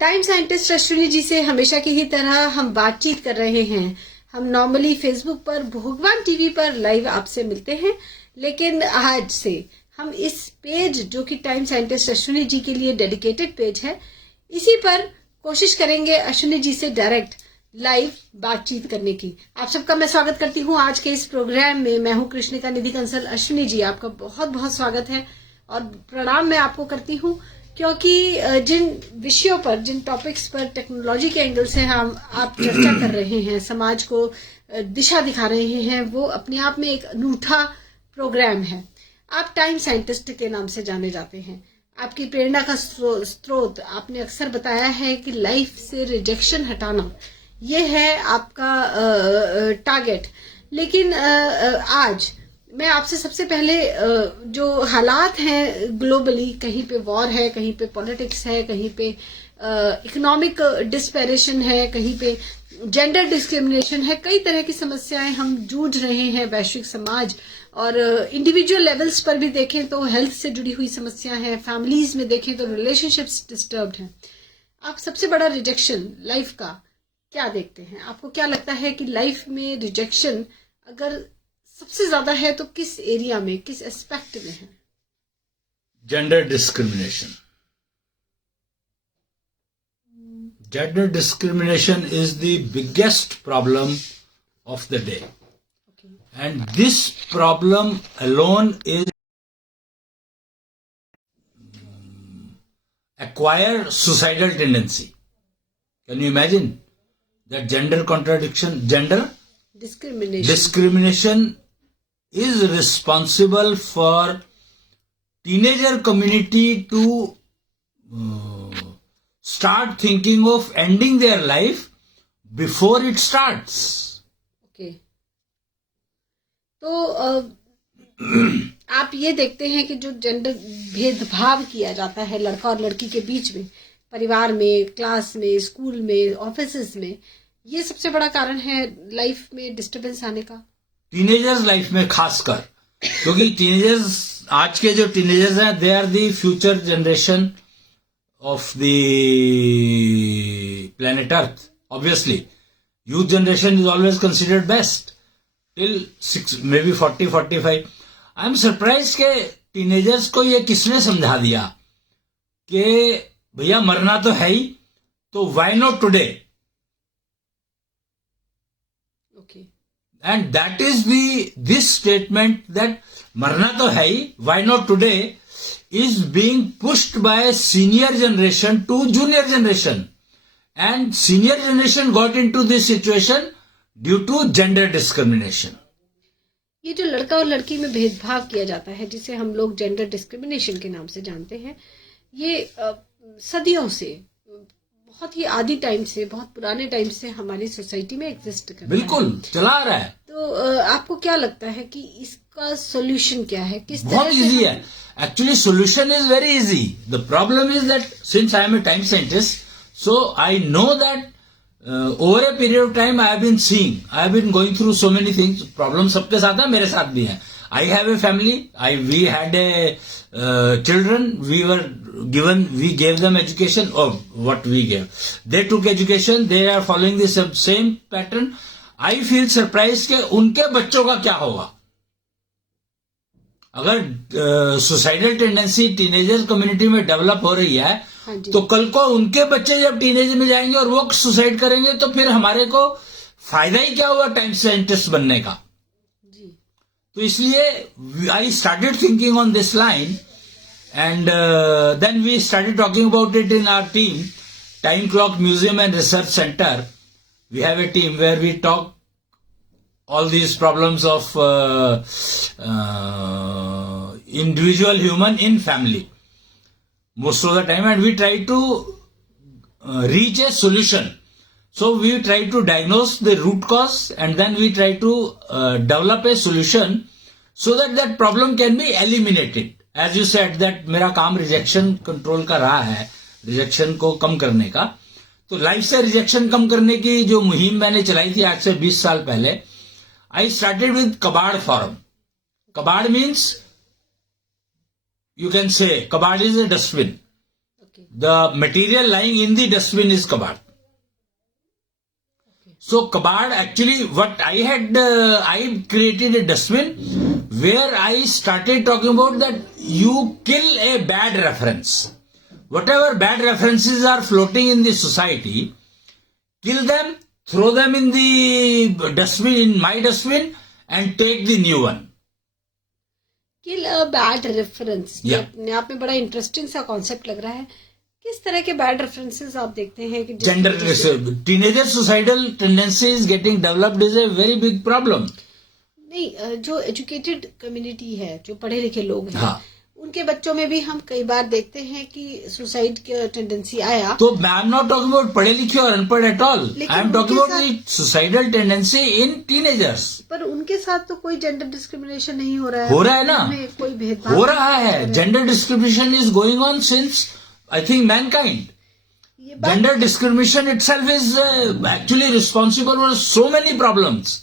Time scientist Ashwini ji से हमेशा की ही तरह हम बातचीत कर रहे हैं। हम नॉर्मली फेसबुक पर भगवान टीवी पर लाइव आपसे मिलते हैं, लेकिन आज से हम इस पेज जो कि टाइम साइंटिस्ट अश्विनी जी के लिए डेडिकेटेड पेज है, इसी पर कोशिश करेंगे अश्विनी जी से डायरेक्ट लाइव बातचीत करने की। आप सबका मैं स्वागत करती हूँ आज के इस प्रोग्राम में। मैं हूँ कृष्णिका निधि कंसल। अश्विनी जी, आपका बहुत बहुत स्वागत है और प्रणाम मैं आपको करती हूँ, क्योंकि जिन विषयों पर, जिन टॉपिक्स पर टेक्नोलॉजी के एंगल से हम आप चर्चा कर रहे हैं, समाज को दिशा दिखा रहे हैं, वो अपने आप में एक अनूठा प्रोग्राम है। आप टाइम साइंटिस्ट के नाम से जाने जाते हैं। आपकी प्रेरणा का स्रोत आपने अक्सर बताया है कि लाइफ से रिजेक्शन हटाना, ये है आपका टारगेट। लेकिन आज मैं आपसे सबसे पहले जो हालात हैं ग्लोबली, कहीं पे वॉर है, कहीं पे पॉलिटिक्स है, कहीं पे इकोनॉमिक डिस्पेरेशन है, कहीं पे जेंडर डिस्क्रिमिनेशन है, कई तरह की समस्याएं हम जूझ रहे हैं वैश्विक समाज। और इंडिविजुअल लेवल्स पर भी देखें तो हेल्थ से जुड़ी हुई समस्या है, फैमिलीज में देखें तो रिलेशनशिप्स डिस्टर्ब्ड हैं। आप सबसे बड़ा रिजेक्शन लाइफ का क्या देखते हैं? आपको क्या लगता है कि लाइफ में रिजेक्शन अगर सबसे ज्यादा है तो किस एरिया में, किस एस्पेक्ट में है? Gender discrimination. Gender discrimination is the biggest problem of the day. Okay. And this problem alone is acquired suicidal tendency. Can you imagine that gender contradiction, gender discrimination is responsible for teenager community to start thinking of ending their life before it starts. Okay. तो आप ये देखते हैं कि जो gender भेदभाव किया जाता है लड़का और लड़की के बीच में, परिवार में, क्लास में, स्कूल में, ऑफिसेस में, ये सबसे बड़ा कारण है लाइफ में डिस्टर्बेंस आने का। टीनेजर्स लाइफ में खासकर, क्योंकि टीनेजर्स, आज के जो टीनेजर्स हैं, they are the future generation of the planet Earth. Obviously, youth generation is always considered best till 6, maybe 40, 45. I am surprised के teenagers को ये किसने समझा दिया कि भैया मरना तो है ही, तो why not today? Okay. And that is this statement that मरना तो है ही, why not today, is being pushed by senior generation to junior generation, and senior generation got into this situation due to gender discrimination. ये जो लड़का और लड़की में भेदभाव किया जाता है, जिसे हम लोग जेंडर डिस्क्रिमिनेशन के नाम से जानते हैं, ये सदियों से, बहुत ही आदि टाइम से, बहुत पुराने टाइम से हमारी सोसाइटी में एग्जिस्ट कर रहा है। बिल्कुल चला आ रहा है। तो आपको क्या लगता है कि इसका सॉल्यूशन क्या है? किस तरह बहुत इजी है. Actually, solution is very easy. The problem is that since I am a time scientist, so I know that over a period of time I have been seeing, I have been going through so many things. Problem सबके साथ है, मेरे साथ भी है. I have a family. We had a children. We gave them education. Or what we gave, they took education. They are following the same pattern. I feel surprised कि उनके बच्चों का क्या होगा अगर सुसाइडल टेंडेंसी टीनेजर कम्युनिटी में develop हो रही है। तो कल को उनके बच्चे जब टीनेज में जाएंगे और वो सुसाइड करेंगे, तो फिर हमारे को फायदा ही क्या हुआ टाइम साइंटिस्ट बनने का? जी। तो इसलिए I started thinking on this line, and then we started talking about it in our team, time clock museum and research centre. We have a team where we talk all these problems of individual human in family most of the time, and we try to reach a solution. So we try to diagnose the root cause, and then we try to develop a solution so that that problem can be eliminated. As you said that मेरा काम rejection control का रहा है, rejection को कम करने का. तो life से रिजेक्शन कम करने की जो मुहिम मैंने चलाई थी आज से 20 साल पहले, I started with Kabad Forum. Kabad means, you can say, Kabad is a dustbin. Okay. the material lying in the dustbin is kabad. So kabad, actually what I had, I created a dustbin where I started talking about that you kill a bad reference. Whatever bad references are floating in the society, kill them, throw them in the dustbin, in my dustbin, and take the new one. Kill a bad reference, ये Yeah. अपने आप में बड़ा interesting सा concept लग रहा है. किस तरह के बैड रेफरेंसेस आप देखते हैं कि Gender, teenager suicidal tendencies getting developed is a very big problem. नहीं, जो एजुकेटेड कम्युनिटी है, जो पढ़े लिखे लोग हैं, हाँ. उनके बच्चों में भी हम कई बार देखते हैं कि सुसाइड की टेंडेंसी आया. So I am not talking about पढ़े लिखे और अनपढ़ at all. लेकिन I am talking उनके about the suicidal tendency in teenagers. पर उनके साथ तो कोई जेंडर डिस्क्रिमिनेशन नहीं हो रहा है. हो रहा है ना? उनमें कोई भेदभाव हो रहा है. Gender discrimination is going on since I think mankind. ये बात Gender discrimination itself is actually responsible for so many problems.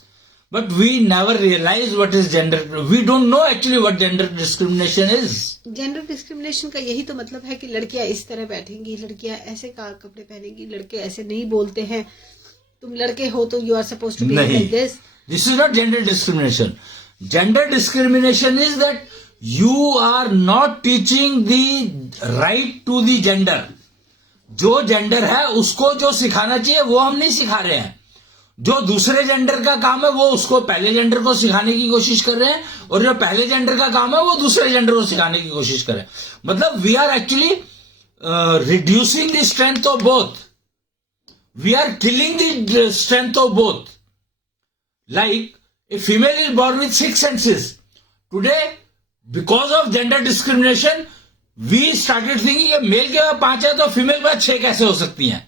But we never realize what is gender. We don't know actually what gender discrimination is. Gender discrimination का यही तो मतलब है कि लड़कियां इस तरह बैठेंगी, लड़कियां ऐसे का कपड़े पहनेंगी, लड़के ऐसे नहीं बोलते हैं, तुम लड़के हो तो you are suppose to be like this. This is not gender discrimination. Gender discrimination is that you are not teaching the right to the gender. जो जेंडर है उसको जो सिखाना चाहिए वो हम नहीं सिखा रहे हैं. जो दूसरे जेंडर का काम है वो उसको पहले जेंडर को सिखाने की कोशिश कर रहे हैं, और जो पहले जेंडर का काम है वो दूसरे जेंडर को सिखाने की कोशिश कर रहे हैं. मतलब we are actually reducing the strength of both. We are killing the strength of both. Like a female is born with 6 senses. Today, because of gender discrimination, we started thinking कि mail के पास 5 है तो female के पास 6 कैसे हो सकती हैं.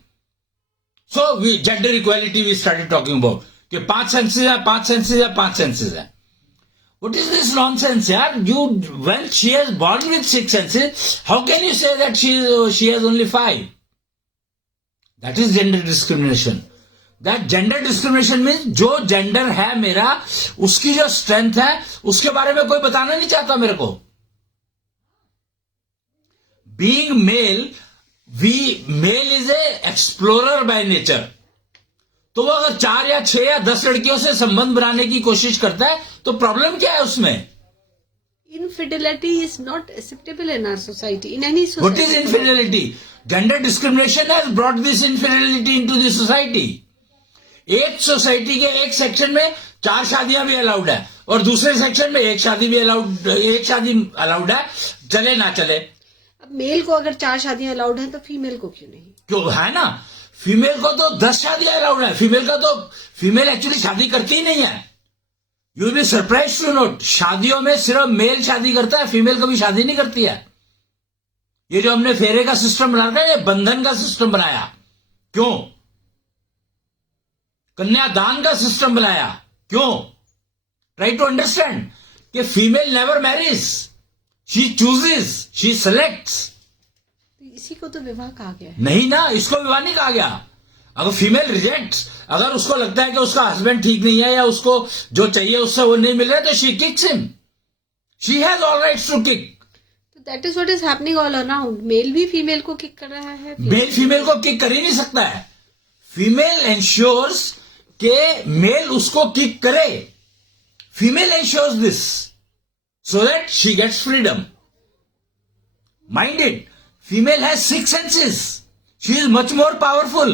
So gender equality we started talking about कि 5 senses है, 5 senses है, 5 senses है. What is this nonsense, यार? When she is born with 6 senses, how can you say that she has only 5? That is gender discrimination. That gender discrimination means जो gender है मेरा, उसकी जो स्ट्रेंथ है उसके बारे में कोई बताना नहीं चाहता मेरे को. Being male, male is a explorer by nature. तो वो अगर 4 या 6 या 10 लड़कियों से संबंध बनाने की कोशिश करता है तो प्रॉब्लम क्या है उसमें? Infidelity is not acceptable in our society, in any society. What is infidelity? Gender discrimination has brought this infidelity into the society. एक सोसाइटी के एक सेक्शन में 4 शादियां भी अलाउड है और दूसरे सेक्शन में एक शादी अलाउड है, चले ना चले. अब मेल को अगर 4 शादियां अलाउड हैं तो फीमेल को क्यों नहीं? क्यों है ना, फीमेल को तो 10 शादियां अलाउड है. फीमेल एक्चुअली शादी करती ही नहीं है. You will be surprise to note, शादियों में सिर्फ मेल शादी करता है, फीमेल कभी शादी नहीं करती है. ये जो हमने फेरे का सिस्टम बनाया, ये बंधन का सिस्टम बनाया, क्यों? कन्यादान का सिस्टम बनाया, क्यों? ट्राई टू अंडरस्टैंड कि female never marriage, she chooses, she selects. इसी को तो विवाह कहा गया है. नहीं ना, इसको विवाह नहीं कहा गया. अगर फीमेल रिजेक्ट्स, अगर उसको लगता है कि उसका हस्बैंड ठीक नहीं है या उसको जो चाहिए उससे वो नहीं मिल रहा है तो she kicks him. She has all rights to kick. तो that is what is happening all around. Male भी फीमेल को किक कर रहा है. मेल फीमेल को किक कर ही नहीं सकता है. फीमेल एंश्योर्स के मेल उसको किक करे. Female ensures this so that she gets freedom. Mind it, female has 6 senses. She is much more powerful.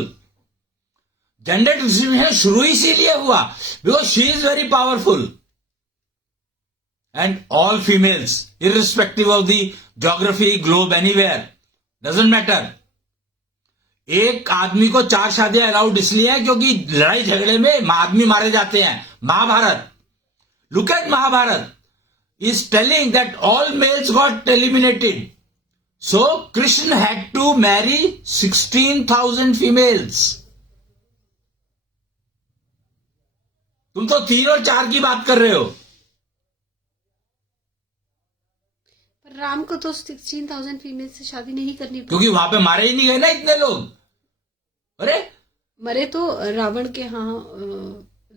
Gender discrimination शुरू इसीलिए हुआ because she is very powerful. And all females, irrespective of the geography, globe, anywhere, doesn't matter. एक आदमी को 4 शादियां allowed इसलिए है क्योंकि लड़ाई झगड़े में आदमी मारे जाते हैं. Mahabharata, look at Mahabharata, is telling that all males got eliminated. So Krishna had to marry 16,000 females. तुम तो 3 और 4 की बात कर रहे हो. पर राम को तो 16,000 फीमेल से शादी नहीं करनी पड़ी, क्योंकि वहां पे मारे ही नहीं गए ना इतने लोग. अरे मरे तो रावण के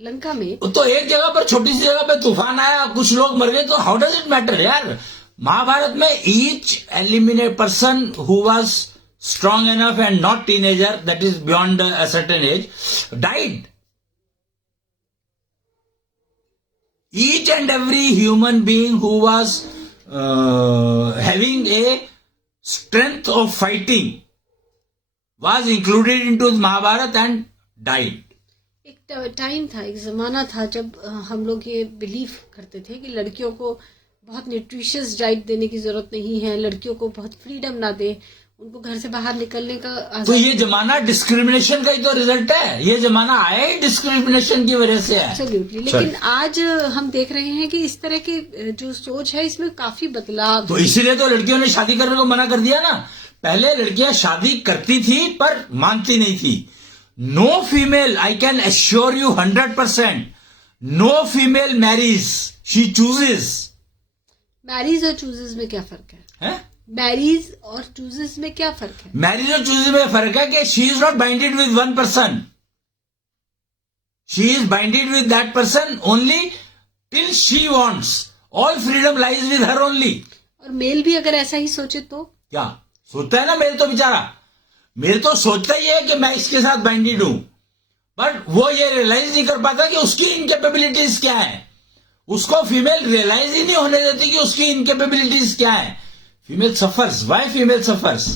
लंका में. तो एक जगह पर, छोटी सी जगह पे तूफान आया, कुछ लोग मर गए, तो हाउ डज इट मैटर यार. महाभारत में each eliminate person who was strong enough and not teenager, that is beyond a certain age, died. Each and every human being who was having a strength of fighting was included into Mahabharata and died. एक time था, एक ज़माना था जब हम लोग ये believe करते थे कि लड़कियों को बहुत न्यूट्रिशियस डाइट देने की ज़रूरत नहीं है, लड़कियों को बहुत फ्रीडम ना दे, उनको घर से बाहर निकलने का। तो ये जमाना डिस्क्रिमिनेशन का ही तो रिजल्ट है, ये जमाना आया ही डिस्क्रिमिनेशन की वजह से है। एब्सोल्युटली। लेकिन आज हम देख रहे हैं कि इस तरह की जो सोच है इसमें काफी बदलाव। तो इसीलिए तो लड़कियों ने शादी करने को मना कर दिया ना। पहले लड़कियां शादी करती थी पर मानती नहीं थी। No female, I can assure you 100%, no female marries, she chooses. Marriage और चूजेस में क्या फर्क है? मैरिज और चूजेस में क्या फर्क है? मैरिज और चूजेस में फर्क है कि she is not binded with one person, she is binded with that person only till she wants, all freedom lies with her only. और मेल भी अगर ऐसा ही सोचे तो क्या सोचता है ना मेल, तो बेचारा मेल तो सोचता ही है कि मैं इसके साथ बाइंडेड हूं, बट वो ये रियलाइज नहीं कर पाता कि उसकी इनकेपेबिलिटीज क्या है। उसको फीमेल रियलाइज ही नहीं होने देती कि उसकी इनकेपेबिलिटीज क्या है। Female suffers. Why female suffers?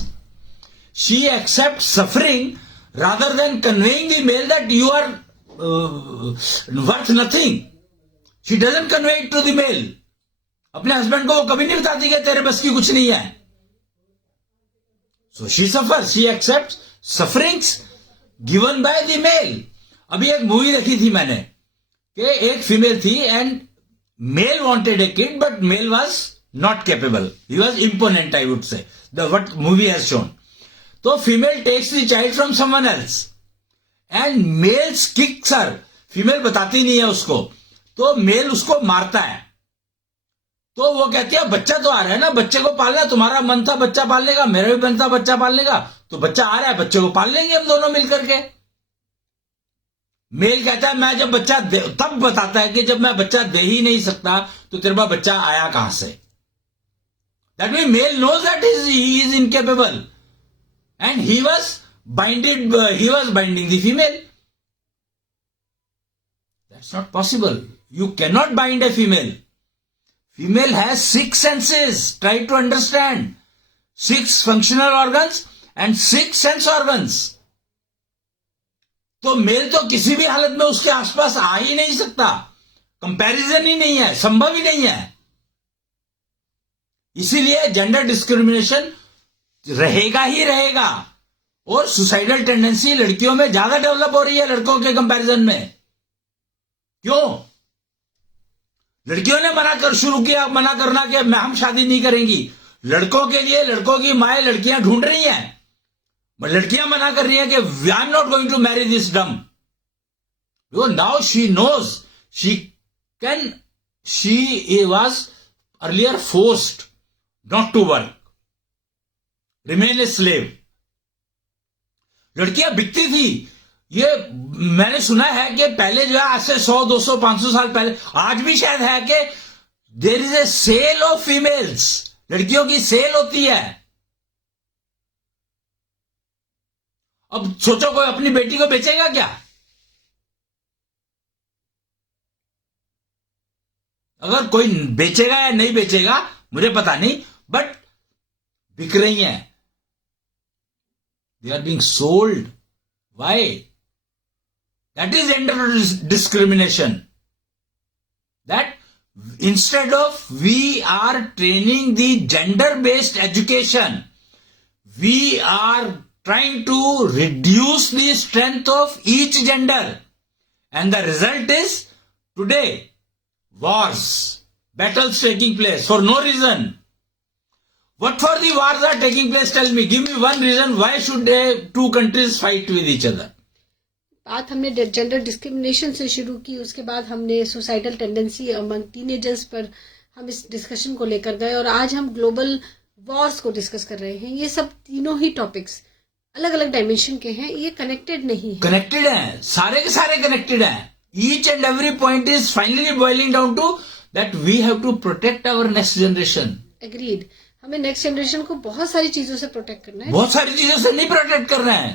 She accepts suffering rather than conveying the male that you are worth nothing. She doesn't convey it to the male. अपने हस्बैंड को वो कभी नहीं बताती कि तेरे बस की कुछ नहीं है। So she suffers. She accepts sufferings given by the male. अभी एक मूवी देखी थी मैंने कि एक फीमेल थी and male wanted a kid but male was not capable. He was imponent, I would say. What movie has shown. So female takes the child from someone else and male kicks her. Female बताती नहीं है उसको, तो mail उसको मारता है। तो वो कहती है बच्चा तो आ रहा है ना, बच्चे को पालना, तुम्हारा मन था बच्चा पालने का, मेरा भी मन था बच्चा पालने का, तो बच्चा आ रहा है, बच्चे को पाल लेंगे हम दोनों मिलकर के। मेल कहता है मैं जब बच्चा तब बताता है कि जब मैं बच्चा दे ही नहीं सकता तो तेरे पास बच्चा आया कहां से। That means male knows that he is incapable and he was binding the female. That's not possible. You cannot bind a female. Female has 6 senses. Try to understand. 6 functional organs and 6 sense organs. तो mail तो किसी भी हालत में उसके आसपास आ ही नहीं सकता, कंपैरिजन ही नहीं है, संभव ही नहीं है। इसीलिए जेंडर डिस्क्रिमिनेशन रहेगा ही रहेगा और सुसाइडल टेंडेंसी लड़कियों में ज्यादा डेवलप हो रही है लड़कों के कंपैरिजन में। क्यों? लड़कियों ने मना करना कि हम शादी नहीं करेंगी। लड़कों के लिए लड़कों की माए लड़कियां ढूंढ रही हैं, लड़कियां मना कर रही हैं कि I am not going to marry this dumb. Now she knows she was earlier forced not to work, remain a slave. लड़कियां बिकती थी। ये मैंने सुना है कि पहले जो है आज से 100, 200, 500 साल पहले, आज भी शायद है कि there is a sale of females, लड़कियों की सेल होती है। अब सोचो कोई अपनी बेटी को बेचेगा क्या? अगर कोई बेचेगा या नहीं बेचेगा मुझे पता नहीं, बट बिक रही हैं। They are being sold. Why? That is gender discrimination. That instead of we are training the gender based education, we are trying to reduce the strength of each gender, and the result is today wars, battles taking place for no reason. What for the wars are taking place? Tell me, give me one reason why should two countries fight with each other. बात हमने gender discrimination से शुरू की, उसके बाद हमने suicidal tendency among teenagers पर हम इस डिस्कशन को लेकर गए और आज हम ग्लोबल वॉर्स को डिस्कस कर रहे हैं। ये सब तीनों ही टॉपिक्स अलग अलग डायमेंशन के हैं, ये कनेक्टेड नहीं है। कनेक्टेड हैं, सारे के सारे कनेक्टेड हैं। Each and every point is finally boiling down to that we have to protect our next generation. Agreed. हमें नेक्स्ट जनरेशन को बहुत सारी चीजों से प्रोटेक्ट करना है। बहुत सारी चीजों से नहीं प्रोटेक्ट करना है।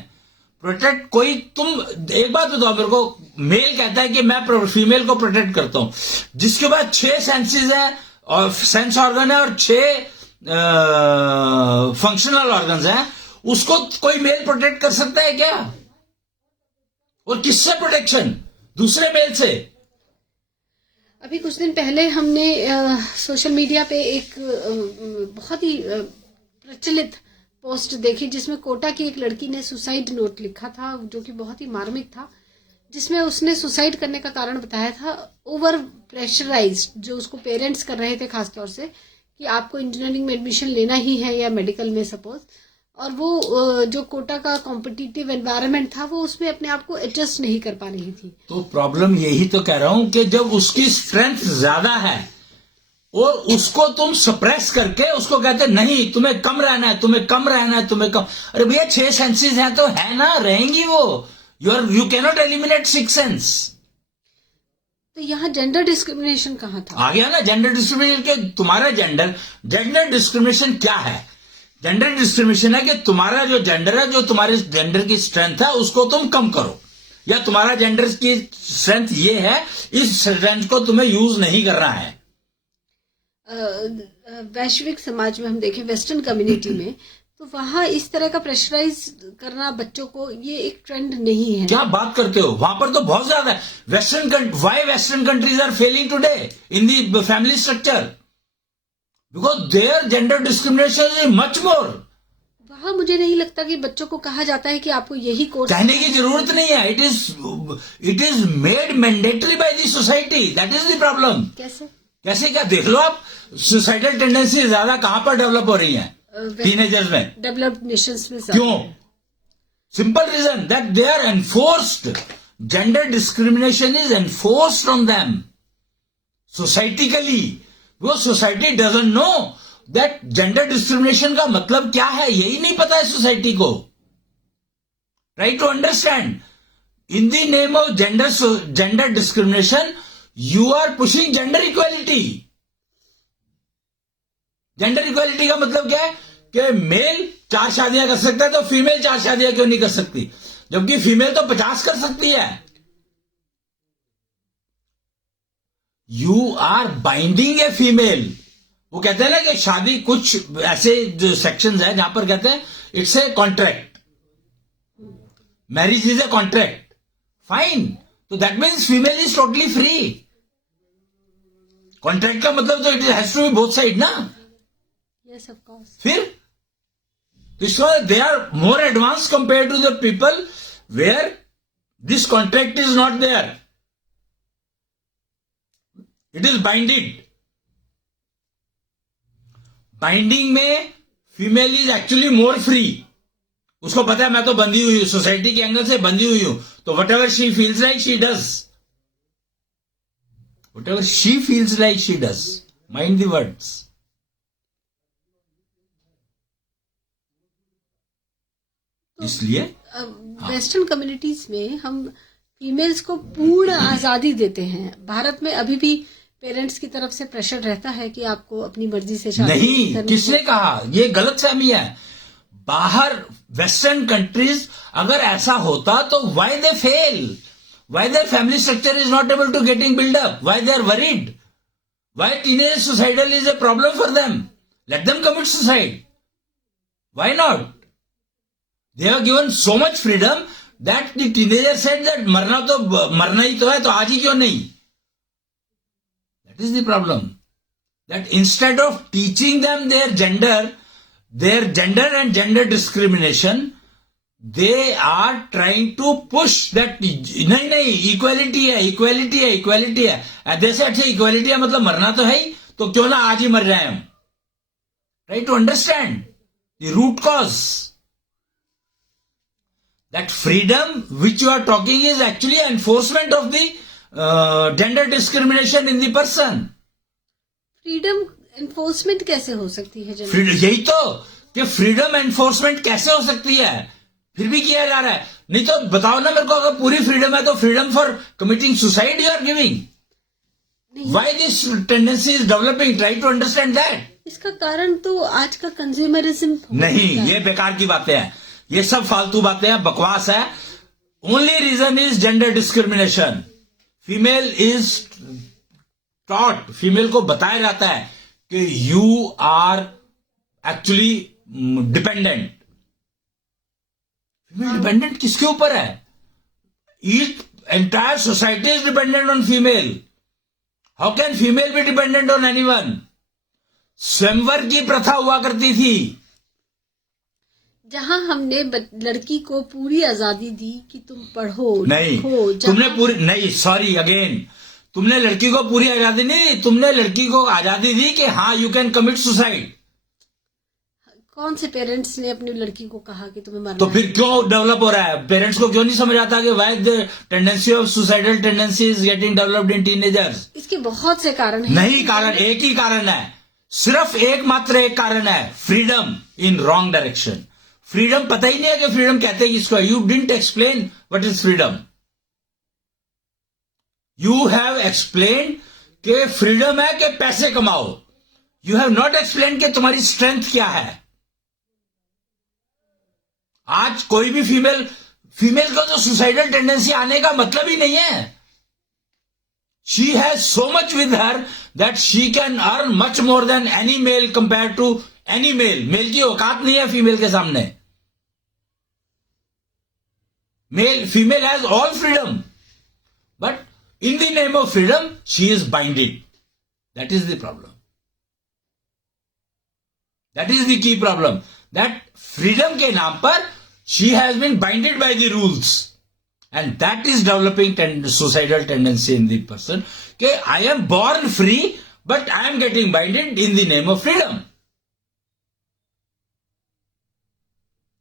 प्रोटेक्ट कोई, तुम एक बात बताओ मेरे को, मेल कहता है कि मैं फीमेल को प्रोटेक्ट करता हूं, जिसके पास 6 सेंसेस है और सेंस ऑर्गन है और 6 फंक्शनल ऑर्गन्स हैं, उसको कोई मेल प्रोटेक्ट कर सकता है क्या? और किससे प्रोटेक्शन? दूसरे मेल से। अभी कुछ दिन पहले हमने सोशल मीडिया पे एक बहुत ही प्रचलित पोस्ट देखी, जिसमें कोटा की एक लड़की ने सुसाइड नोट लिखा था, जो कि बहुत ही मार्मिक था, जिसमें उसने सुसाइड करने का कारण बताया था ओवर प्रेशराइज्ड, जो उसको पेरेंट्स कर रहे थे खासतौर से, कि आपको इंजीनियरिंग में एडमिशन लेना ही है या मेडिकल में सपोज, और वो जो कोटा का कॉम्पिटिटिव एनवायरनमेंट था वो उसमें अपने आप को एडजस्ट नहीं कर पा रही थी। तो प्रॉब्लम यही तो कह रहा हूं कि जब उसकी स्ट्रेंथ ज्यादा है और उसको तुम सप्रेस करके उसको कहते नहीं तुम्हें कम रहना है, तुम्हें कम रहना है, तुम्हें कम। अरे भैया 6 सेंसेस हैं तो है ना, रहेंगी वो। You cannot eliminate 6 sense. तो यहाँ जेंडर डिस्क्रिमिनेशन कहाँ था? आ गया ना जेंडर डिस्क्रिमिनेशन के। तुम्हारा जेंडर डिस्क्रिमिनेशन क्या है? जेंडर डिस्क्रिमिनेशन है कि तुम्हारा जो जेंडर है, जो तुम्हारे जेंडर की स्ट्रेंथ है, उसको तुम कम करो, या तुम्हारा जेंडर की स्ट्रेंथ ये है, इस स्ट्रेंथ को तुम्हें यूज नहीं करना है। वैश्विक समाज में हम देखें, वेस्टर्न कम्युनिटी में, तो वहां इस तरह का प्रेशराइज करना बच्चों को, ये एक ट्रेंड नहीं है। क्या बात करते हो? वहां पर तो बहुत ज्यादा है। Why western countries are failing today in the family structure? Because their gender discrimination is much more. वहां मुझे नहीं लगता कि बच्चों को कहा जाता है कि आपको यही कोर्स कहने की जरूरत नहीं है। It is made mandatory by the society. That is the problem. कैसे क्या? देख लो आप, सुसाइडल टेंडेंसी ज्यादा कहां पर डेवलप हो रही है? टीनेजर्स में, डेवलप्ड नेशंस में। क्यों? Simple reason that they are enforced. Gender discrimination is enforced on them societically. वो society doesn't know that gender discrimination का मतलब क्या है, यही नहीं पता है सोसाइटी को। Try to understand. In the name of gender discrimination you are pushing gender equality. Gender equality का मतलब क्या है कि मेल 4 शादियां कर सकता है तो फीमेल 4 शादियां क्यों नहीं कर सकती, जबकि फीमेल तो 50 कर सकती है। You are binding a female. वो कहते हैं ना कि शादी, कुछ ऐसे जो सेक्शंस है जहां पर कहते हैं it's a contract, marriage is a contract, fine. तो that means female is totally free. Contract का मतलब तो it has to be both side ना। Yes of course. फिर they are more advance compare to the people where this contract is not there, it is binded. Binding में female is actually more free. उसको पता है मैं तो बंधी हुई हूं, सोसाइटी के एंगल से बंधी हुई हूं, तो what ever she feels like she does, what ever she feels like she does. Mind the words. इसलिए वेस्टर्न कम्युनिटीज में हम फीमेल्स को पूर्ण आजादी देते हैं। भारत में अभी भी पेरेंट्स की तरफ से प्रेशर रहता है कि आपको अपनी मर्जी से शादी नहीं। किसने कहा? ये गलतफहमी है। बाहर वेस्टर्न कंट्रीज अगर ऐसा होता तो why they fail, why their family structure is not able to getting build up, why they are worried, why teenage suicidal is a problem for them, let them commit suicide, why not? They have given so much freedom that the teenager said that मरना ही तो है, तो आज ही क्यों नहीं? That is the problem. That instead of teaching them their gender and gender discrimination, they are trying to push that नहीं equality है। जैसे अच्छा equality है मतलब मरना तो है ही, तो क्यों ना आज ही मर जाए हम। Try to understand the root cause. That freedom which you are talking is actually enforcement of the gender discrimination in the person. Freedom enforcement कैसे हो सकती है? यही तो कि फ्रीडम एनफोर्समेंट कैसे हो सकती है, फिर भी किया जा रहा है। नहीं तो बताओ ना मेरे को, अगर पूरी फ्रीडम है तो freedom for committing suicide you are giving. Why this tendency is developing? Try to understand that. इसका कारण तो आज का कंज्यूमरिज्म नहीं, ये बेकार की बातें हैं, ये सब फालतू बातें हैं, बकवास है. Only reason is gender discrimination. Female is taught, female को बताया जाता है कि यू आर एक्चुअली डिपेंडेंट. फीमेल डिपेंडेंट किसके ऊपर है? Each entire society is dependent on female. How can female be dependent on anyone? स्वयंवर की प्रथा हुआ करती थी, जहां हमने लड़की को पूरी आजादी दी कि तुम पढ़ो. नहीं, तुमने पूरी नहीं, सॉरी अगेन, तुमने लड़की को पूरी आजादी नहीं, तुमने लड़की को आजादी दी कि हाँ यू कैन कमिट सुसाइड. कौन से पेरेंट्स ने अपनी लड़की को कहा कि तुम्हें मरना तो है? फिर क्यों डेवलप हो रहा है? पेरेंट्स को क्यों नहीं समझ आता कि why the tendency of suicidal tendency is getting developed in teenagers? इसके बहुत से कारण हैं. नहीं, कारण एक ही कारण है, सिर्फ एकमात्र एक कारण है, freedom in wrong direction. Freedom पता ही नहीं है कि फ्रीडम कहते हैं किसको. You didn't explain what is freedom. You have explain कि फ्रीडम है कि पैसे कमाओ. यू हैव नॉट एक्सप्लेन कि तुम्हारी स्ट्रेंथ क्या है. आज कोई भी फीमेल को तो सुसाइडल टेंडेंसी आने का मतलब ही नहीं है. She has so much with her that she can earn much more than any male compare to any male. Male की औकात नहीं है फीमेल के सामने. Female has all freedom, but in the name of freedom she is binded. That is the problem. That is the key problem, that freedom के नाम पर she has been binded by the rules, and that is developing suicidal tendency in the person. Okay, I am born free, but I am getting binded in the name of freedom.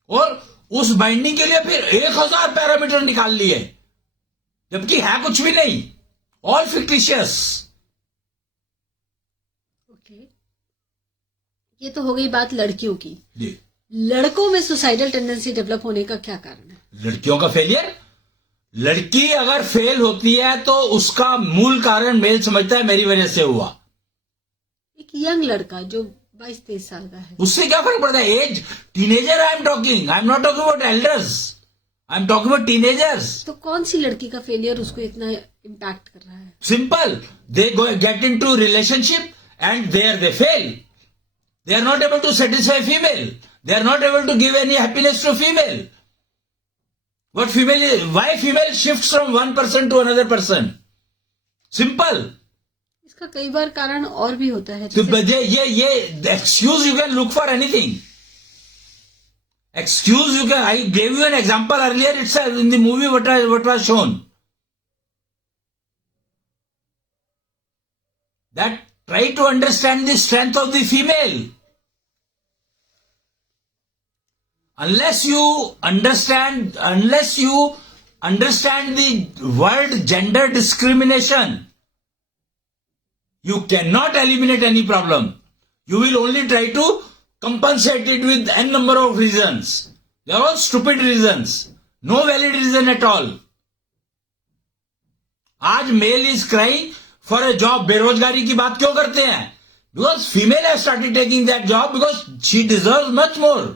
और उस binding के लिए फिर 1000 parameter निकाल लिए, जबकि है कुछ भी नहीं, ऑल फिक्टिशियस. ओके, ये तो हो गई बात लड़कियों की. जी. लड़कों में सुसाइडल टेंडेंसी डेवलप होने का क्या कारण है? लड़कियों का फेलियर. लड़की अगर फेल होती है तो उसका मूल कारण मेल समझता है मेरी वजह से हुआ. एक यंग लड़का जो 22-23 साल का है, उससे क्या फर्क पड़ता है? Age, teenager I am not talking about elders, I am talking about teenagers. तो कौन सी लड़की का फेलियर उसको इतना इम्पैक्ट कर रहा है? Simple, they get into relationship and there they fail. They are not able to satisfy female. They are not able to give any happiness to female. Why female shifts from one person to another person? Simple. इसका कई बार कारण और भी होता है. तो ये excuse you can look for anything. Excuse you can. I gave you an example earlier itself in the movie what was shown. That try to understand the strength of the female. Unless you understand the word gender discrimination, you cannot eliminate any problem. You will only try to compensate it with n number of reasons. They are all stupid reasons. No valid reason at all. आज male is crying for a job. बेरोजगारी की बात क्यों करते हैं? Because female has started taking that job because she deserves much more.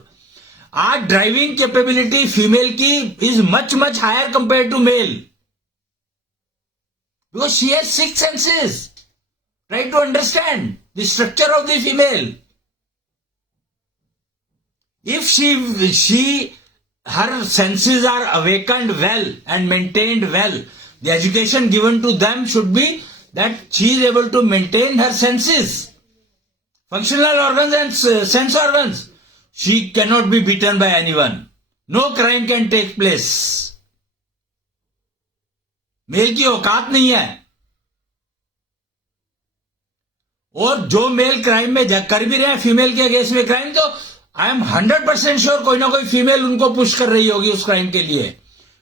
आज driving capability female की is much higher compare to male, because she has 6 senses. Try to understand the structure of the female. If she her senses are awakened well and maintained well, the education given to them should be that she is able to maintain her senses, functional organs and sense organs. She cannot be beaten by anyone. No crime can take place. Male की औकात नहीं है. और जो mail crime में कर भी रहे हैं फीमेल के अगेंस्ट में क्राइम, तो आई एम 100% श्योर कोई ना कोई फीमेल उनको पुश कर रही होगी उस क्राइम के लिए.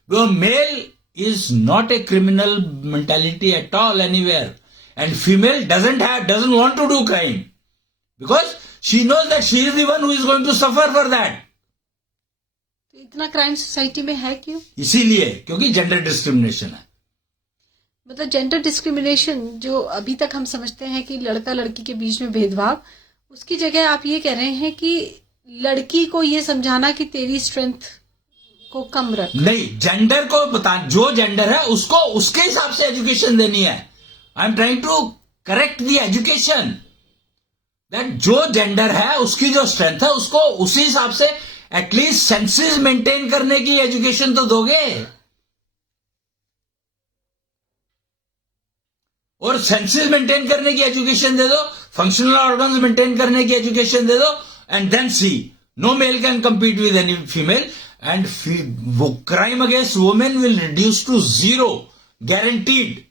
Male is not a criminal mentality at all anywhere, and female doesn't want to do crime because she knows that she is the one who is going to suffer for that. तो इतना crime society में है क्यों? इसीलिए क्योंकि gender discrimination है. मतलब gender discrimination जो अभी तक हम समझते हैं कि लड़का लड़की के बीच में भेदभाव, उसकी जगह आप ये कह रहे हैं कि लड़की को ये समझाना कि तेरी स्ट्रेंथ को कम रख। नहीं, जेंडर को बता, जो जेंडर है उसको उसके हिसाब से एजुकेशन देनी है। I am trying to correct the education that जो जेंडर है उसकी जो स्ट्रेंथ है उसको उसी हिसाब से एटलीस्ट सेंसेस मेंटेन करने की एजुकेशन तो दोगे। और सेंसेस मेंटेन करने की एजुकेशन दे दो, फंक्शनल ऑर्गन्स मेंटेन करने की एजुकेशन दे दो, and then see no male can compete with any female, and वो crime against women will reduce to 0, guaranteed.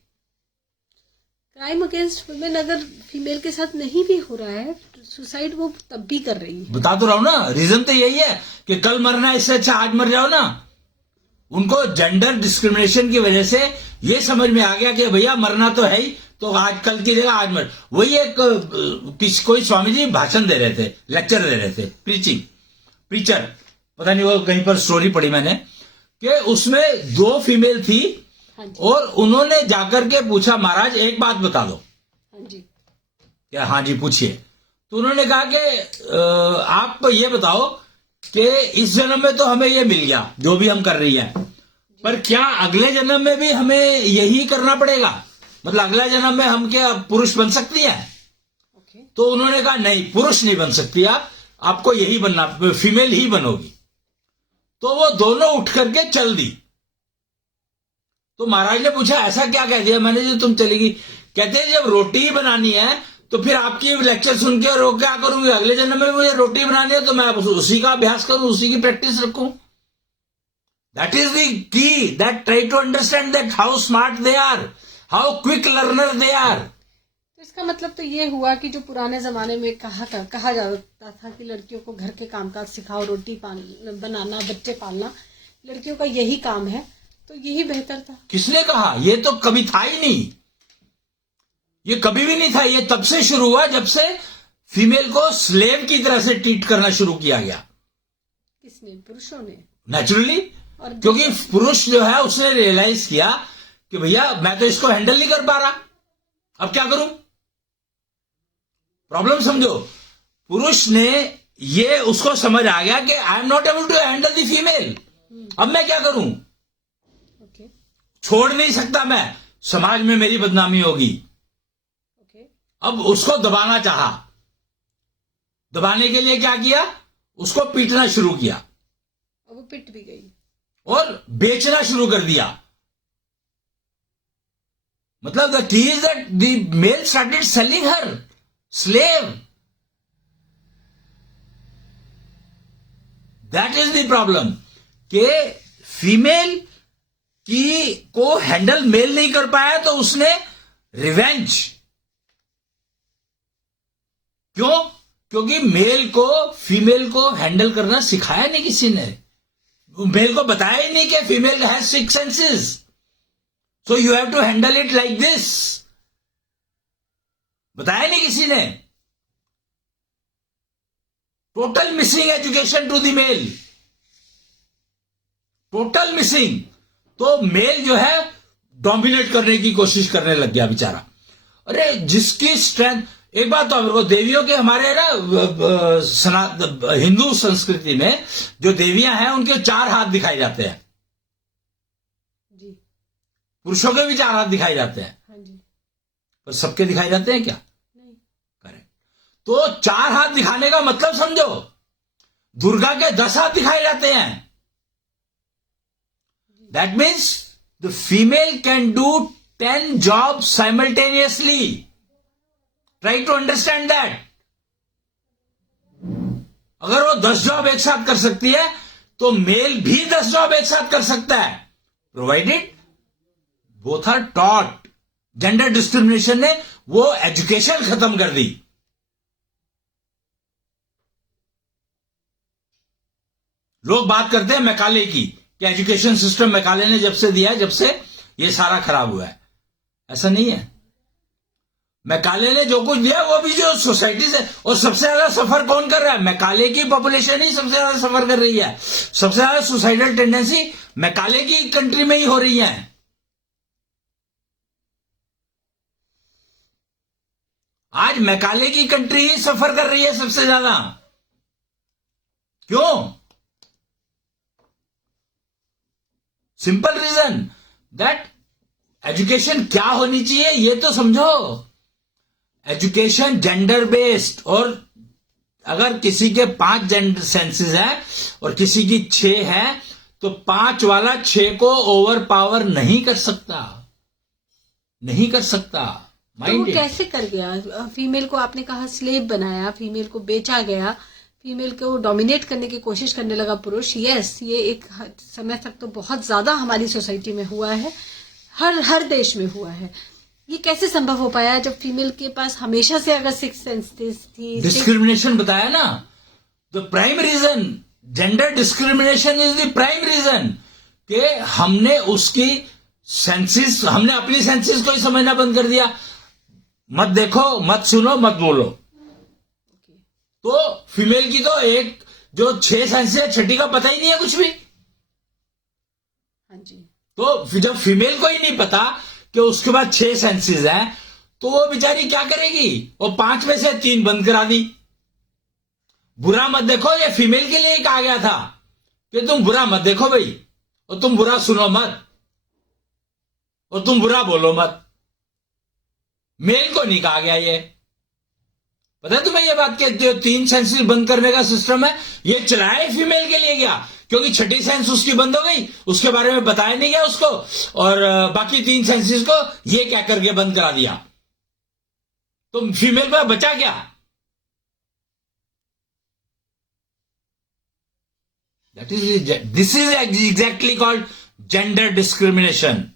Crime against women अगर फीमेल के साथ नहीं भी हो रहा है, सुसाइड वो तब भी कर रही है। बता तो रहा हूं ना, रीजन तो यही है कि कल मरना है, इससे अच्छा आज मर जाओ ना। उनको जेंडर डिस्क्रिमिनेशन की वजह से ये समझ में आ गया कि भैया मरना तो है ही, तो आज कल की जगह आज मर। वही एक कोई स्वामी जी भाषण दे रहे थे, लेक्चर दे रहे थे, प्रीचर, पता नहीं वो कहीं पर स्टोरी पढ़ी मैंने, कि उसमें 2 फीमेल थी और उन्होंने जाकर के पूछा, महाराज एक बात बता दो। हाँ जी। क्या? हाँ जी पूछिए। तो उन्होंने कहा कि आप ये बताओ कि इस जन्म में तो हमें ये मिल गया जो भी हम कर रही है, पर क्या अगले जन्म में भी हमें यही करना पड़ेगा? मतलब अगला जन्म में हम क्या पुरुष बन सकती हैं? तो उन्होंने कहा नहीं, पुरुष नहीं बन सकती आप, आपको यही बनना, फीमेल ही बनोगी। तो वो दोनों उठ करके चल दी। तो महाराज ने पूछा ऐसा क्या कह दिया मैंने जो तुम चलेगी? कहते हैं जब रोटी ही बनानी है तो फिर आपकी लेक्चर सुन के रो क्या करूंगी? अगले जन्म में मुझे रोटी बनानी है तो मैं उसी का अभ्यास करूं, उसी की प्रैक्टिस रखूं। That is the key, that try to understand that how smart they are, how quick learner they are. तो इसका मतलब तो ये हुआ कि जो पुराने जमाने में कहा जाता था कि लड़कियों को घर के कामकाज सिखाओ, रोटी बनाना, बच्चे पालना लड़कियों का यही काम है, तो यही बेहतर था। किसने कहा? ये तो कभी था ही नहीं, ये कभी भी नहीं था। ये तब से शुरू हुआ जब से फीमेल को स्लेव की तरह से ट्रीट करना शुरू किया गया। किसने? पुरुषों ने, नेचुरली। क्योंकि पुरुष जो है उसने रियलाइज किया कि भैया मैं तो इसको हैंडल नहीं कर पा रहा, अब क्या करूं? प्रॉब्लम समझो। पुरुष ने ये उसको समझ आ गया कि I am not able to handle the female, अब मैं क्या करूं? छोड़ नहीं सकता मैं, समाज में मेरी बदनामी होगी। अब उसको दबाना चाहा, दबाने के लिए क्या किया? उसको पीटना शुरू किया, और वो पिट भी गई और बेचना शुरू कर दिया। मतलब the key is that the male started selling her slave. That is the problem कि फीमेल की को हैंडल मेल नहीं कर पाया तो उसने रिवेंज। क्यों? क्योंकि मेल को फीमेल को हैंडल करना सिखाया नहीं किसी ने। मेल को बताया ही नहीं कि female has 6 senses, so you have to handle it like this. बताया नहीं किसी ने। Total missing education to the male, total missing. तो मेल जो है डोमिनेट करने की कोशिश करने लग गया बेचारा। अरे जिसकी स्ट्रेंथ, एक बात तो मेरे को देवियों के हमारे ना हिंदू संस्कृति में जो देवियां हैं उनके 4 हाथ दिखाए जाते हैं जी। पुरुषों के भी 4 हाथ दिखाए जाते हैं। हाँ जी। पर सबके दिखाए जाते हैं क्या? नहीं। करेक्ट। तो 4 हाथ दिखाने का मतलब समझो, दुर्गा के 10 हाथ दिखाए जाते हैं। That means the female can do 10 job simultaneously. Try to understand that. अगर वो 10 जॉब एक साथ कर सकती है तो मेल भी 10 जॉब एक साथ कर सकता है, provided both are taught. Gender discrimination ने वो एजुकेशन खत्म कर दी। लोग बात करते हैं मैकाले की कि एजुकेशन सिस्टम मैकाले ने जब से दिया है, जब से ये सारा खराब हुआ है। ऐसा नहीं है। मैकाले ने जो कुछ दिया वो भी जो सोसाइटी से, और सबसे ज्यादा सफर कौन कर रहा है? मैकाले की पॉपुलेशन ही सबसे ज्यादा सफर कर रही है। सबसे ज्यादा सुसाइडल टेंडेंसी मैकाले की कंट्री में ही हो रही है। आज मैकाले की कंट्री ही सफर कर रही है सबसे ज्यादा। क्यों? सिंपल रीजन दैट एजुकेशन क्या होनी चाहिए ये तो समझो। एजुकेशन जेंडर बेस्ड, और अगर किसी के 5 जेंडर सेंसेस है और किसी की 6 है, तो 5 वाला 6 को ओवर पावर नहीं कर सकता, नहीं कर सकता। तो वो कैसे कर गया? फीमेल को आपने कहा स्लेव बनाया, फीमेल को बेचा गया, फीमेल को डोमिनेट करने की कोशिश करने लगा पुरुष। यस, ये एक समय तक तो बहुत ज्यादा हमारी सोसाइटी में हुआ है, हर देश में हुआ है। ये कैसे संभव हो पाया जब फीमेल के पास हमेशा से अगर 6 सेंस थी? डिस्क्रिमिनेशन बताया ना, the prime reason, gender discrimination is the prime reason कि हमने उसकी सेंसेस, हमने अपनी सेंसेस को ही समझना बंद कर दिया। मत देखो, मत सुनो, मत बोलो। तो फीमेल की तो एक जो 6 सेंसेस है, छठी का पता ही नहीं है कुछ भी। हाँ जी। तो जब फीमेल को ही नहीं पता कि उसके बाद 6 सेंसेस हैं, तो वो बेचारी क्या करेगी? वो 5 में से 3 बंद करा दी। बुरा मत देखो, ये फीमेल के लिए कहा गया था कि तुम बुरा मत देखो भाई, और तुम बुरा सुनो मत, और तुम बुरा बोलो मत। मेल को नहीं कहा गया ये। पता है तुम्हें ये बात कि जो 3 सेंसेस बंद करने का सिस्टम है, ये चलाया फीमेल के लिए गया, क्योंकि छठी सेंस उसकी बंद हो गई, उसके बारे में बताया नहीं गया उसको, और बाकी 3 सेंसेस को ये क्या करके बंद करा दिया। तो फीमेल पर बचा क्या? This is exactly called gender discrimination.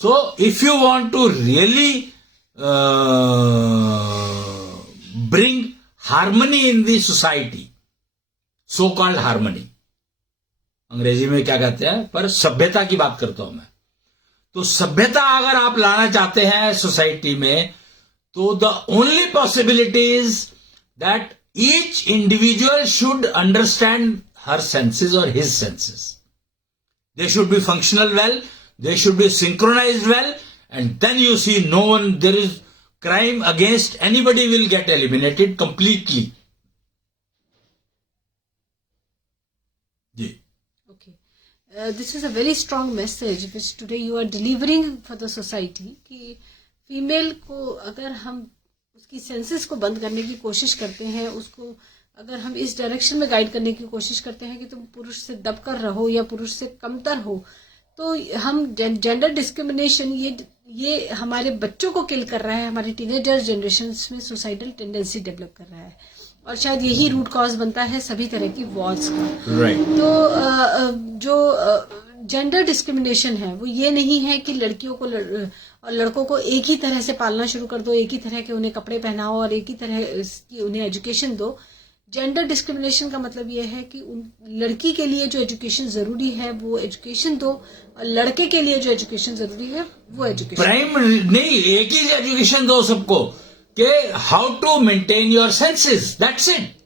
So, if you want to really bring harmony in the society, so-called harmony, अंग्रेजी में क्या कहते हैं, पर सभ्यता की बात करता हूं मैं। तो सभ्यता अगर आप लाना चाहते हैं सोसाइटी में, तो the only possibility is that each individual should understand her senses और his senses. They should be functional well, they should be synchronized well, and then you see no one, there is crime against anybody will get eliminated completely. Yeah. Okay. This is a very strong message which today you are delivering for the society कि female को अगर हम उसकी senses को बंद करने की कोशिश करते हैं, उसको अगर हम इस डायरेक्शन में गाइड करने की कोशिश करते हैं कि तुम पुरुष से दबकर रहो या पुरुष से कमतर हो, तो हम जेंडर डिस्क्रिमिनेशन ये हमारे बच्चों को किल कर रहा है, हमारे टीनेजर जनरेशन में सुसाइडल टेंडेंसी डेवलप कर रहा है, और शायद यही रूट कॉज बनता है सभी तरह की वॉर्स का। Right. तो जो जेंडर डिस्क्रिमिनेशन है वो ये नहीं है कि लड़कियों को और लड़कों को एक ही तरह से पालना शुरू कर दो, एक ही तरह के उन्हें कपड़े पहनाओ और एक ही तरह की उन्हें एजुकेशन दो। जेंडर डिस्क्रिमिनेशन का मतलब यह है कि लड़की के लिए जो एजुकेशन जरूरी है वो एजुकेशन दो, और लड़के के लिए जो एजुकेशन जरूरी है वो एजुकेशन। प्राइम नहीं, एक ही एजुकेशन दो सबको कि how to maintain your senses, that's it.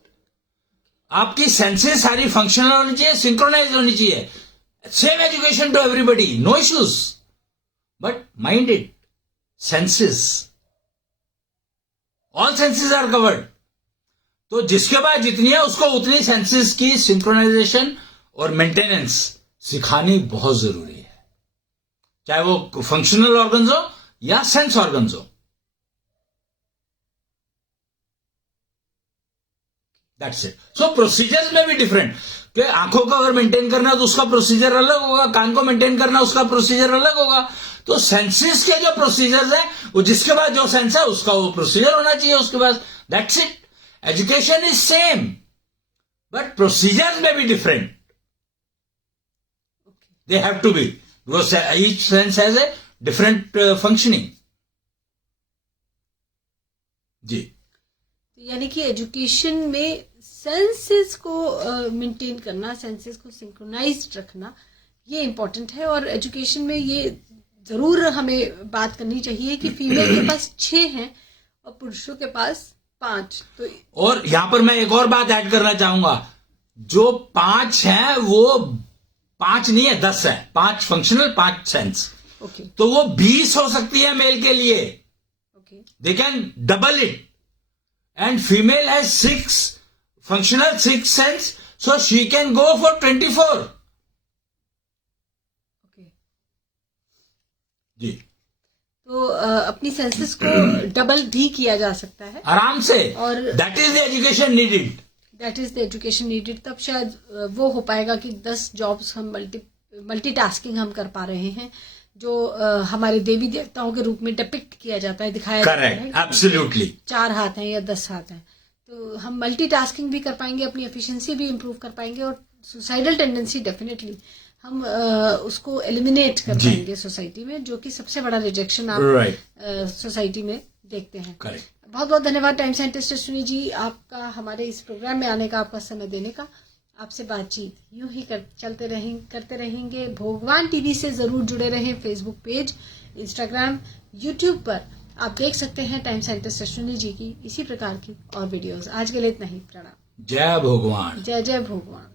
आपकी सेंसेस सारी फंक्शनल होनी चाहिए, सिंक्रोनाइज होनी चाहिए। Same education to everybody, no issues, but mind it, senses, all senses are covered. तो जिसके पास जितनी है उसको उतनी सेंसेस की सिंक्रोनाइजेशन और मेंटेनेंस सिखानी बहुत जरूरी है, चाहे वो फंक्शनल ऑर्गन्स हो या सेंस ऑर्गन्स हो। That's it. सो प्रोसीजर्स में भी डिफरेंट, कि आंखों को अगर मेंटेन करना है तो उसका प्रोसीजर अलग होगा, कान को मेंटेन करना उसका प्रोसीजर अलग होगा। तो सेंसेस के जो प्रोसीजर्स है, वो जिसके पास जो सेंस है उसका वो प्रोसीजर होना चाहिए उसके पास। That's it. Education is same, but procedures may be different. Okay. They have to be, because each sense has a different functioning. जी। यानी कि एजुकेशन में सेंसेस को मेंटेन करना, सेंसेस को सिंक्रोनाइज्ड रखना, ये इम्पोर्टेंट है। और एजुकेशन में ये जरूर हमें बात करनी चाहिए कि फीमेल के पास 6 हैं और पुरुषों के पास 5। तो और यहां पर मैं एक और बात ऐड करना चाहूंगा, जो 5 है वो 5 नहीं है, 10 है। 5 फंक्शनल, 5 सेंस। ओके तो वो 20 हो सकती है मेल के लिए. Okay They can double it. And female has 6 functional 6 sense, so she can go for 24. Okay जी, तो अपनी सेंसेस को डबल भी किया जा सकता है आराम से. और that is the education needed. That is the education needed. तब शायद वो हो पाएगा कि 10 जॉब्स हम मल्टीटास्किंग हम कर पा रहे हैं, जो हमारे देवी देवताओं के रूप में डिपिक्ट किया जाता है, दिखाया जाता है. Correct, absolutely. 4 हाथ हैं या 10 हाथ हैं, तो हम मल्टीटास्किंग भी कर पाएंगे, अपनी एफिशिएंसी भी इम्प्रूव कर पाएंगे, और सुसाइडल टेंडेंसी डेफिनेटली हम उसको एलिमिनेट कर पाएंगे सोसाइटी में, जो कि सबसे बड़ा रिजेक्शन आप सोसाइटी में देखते हैं. करेक्ट. बहुत बहुत धन्यवाद टाइम साइंटिस्ट अश्विनी जी, आपका हमारे इस प्रोग्राम में आने का, आपका समय देने का. आपसे बातचीत यूं ही करते रहेंगे. भगवान टीवी से जरूर जुड़े रहें. फेसबुक पेज, इंस्टाग्राम, यूट्यूब पर आप देख सकते हैं टाइम साइंटिस्ट अश्विनी जी की इसी प्रकार की और वीडियोस. आज के लिए इतना ही. प्रणाम. जय भगवान. जय जय भगवान.